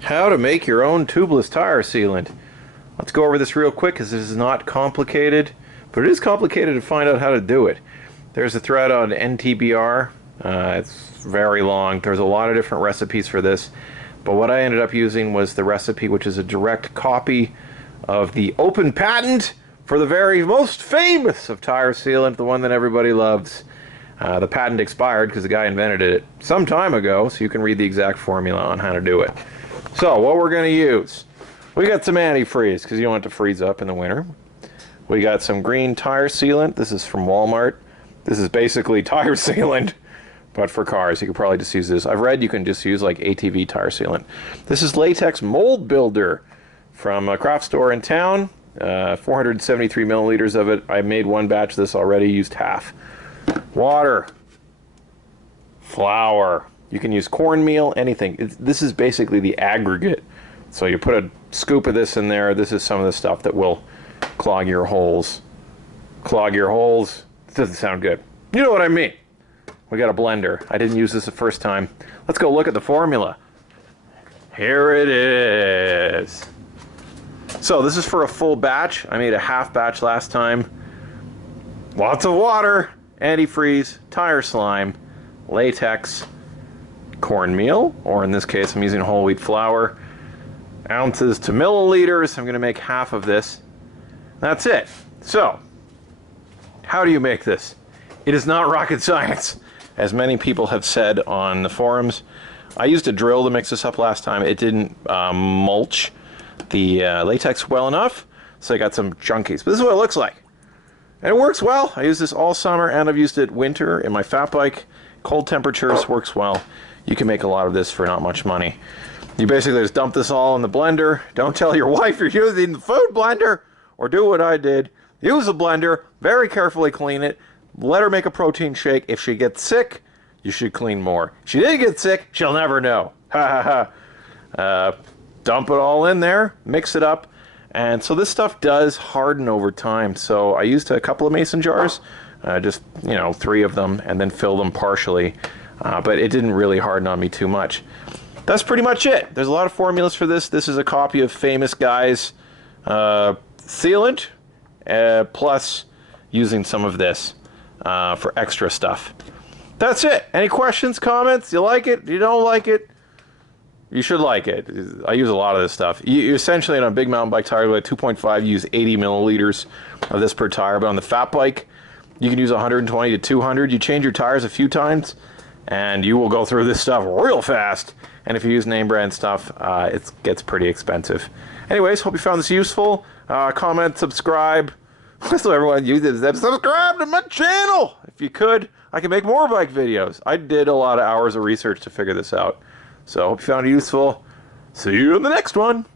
How to make your own tubeless tire sealant. Let's go over this real quick because this is not complicated, but it is complicated to find out how to do it. There's a thread on NTBR. It's very long. There's a lot of different recipes for this, but what I ended up using was the recipe which is a direct copy of the open patent for the very most famous of tire sealant, the one that everybody loves. The patent expired because the guy invented it some time ago, so you can read the exact formula on how to do it. So what we're going to use, we got some antifreeze because you don't want it to freeze up in the winter. We got some green tire sealant. This is from Walmart. This is basically tire sealant, but for cars. You could probably just use this. I've read you can just use like ATV tire sealant. This is latex mold builder from a craft store in town. 473 milliliters of it. I made one batch of this already, used half. Water, flour. You can use cornmeal, anything. This is basically the aggregate. So you put a scoop of this in there. This is some of the stuff that will clog your holes. Clog your holes. It doesn't sound good. You know what I mean. We got a blender. I didn't use this the first time. Let's go look at the formula. Here it is. So this is for a full batch. I made a half batch last time. Lots of water, antifreeze, tire slime, latex, cornmeal, or in this case I'm using whole wheat flour, ounces to milliliters. I'm going to make half of this. That's it. So, how do you make this? It is not rocket science, as many people have said on the forums. I used a drill to mix this up last time. It didn't mulch the latex well enough, so I got some junkies. But this is what it looks like. And it works well. I use this all summer, and I've used it winter in my fat bike. Cold temperatures, works well. You can make a lot of this for not much money. You basically just dump this all in the blender. Don't tell your wife you're using the food blender, or do what I did. Use a blender, very carefully clean it. Let her make a protein shake. If she gets sick, you should clean more. If she didn't get sick, she'll never know. Ha ha ha. Dump it all in there, mix it up. And so this stuff does harden over time. So I used a couple of mason jars, just, 3 of them, and then fill them partially. But it didn't really harden on me too much. That's pretty much it. There's a lot of formulas for this. This is a copy of Famous Guy's sealant, plus using some of this for extra stuff. That's it. Any questions, comments? You like it? You don't like it? You should like it. I use a lot of this stuff. You essentially, on a big mountain bike tire with 2.5, you use 80 milliliters of this per tire. But on the fat bike, you can use 120 to 200. You change your tires a few times, and you will go through this stuff real fast. And if you use name brand stuff, it gets pretty expensive. Anyways, hope you found this useful. Comment, subscribe. So everyone uses them. Subscribe to my channel! If you could, I can make more bike videos. I did a lot of hours of research to figure this out. So, hope you found it useful. See you in the next one.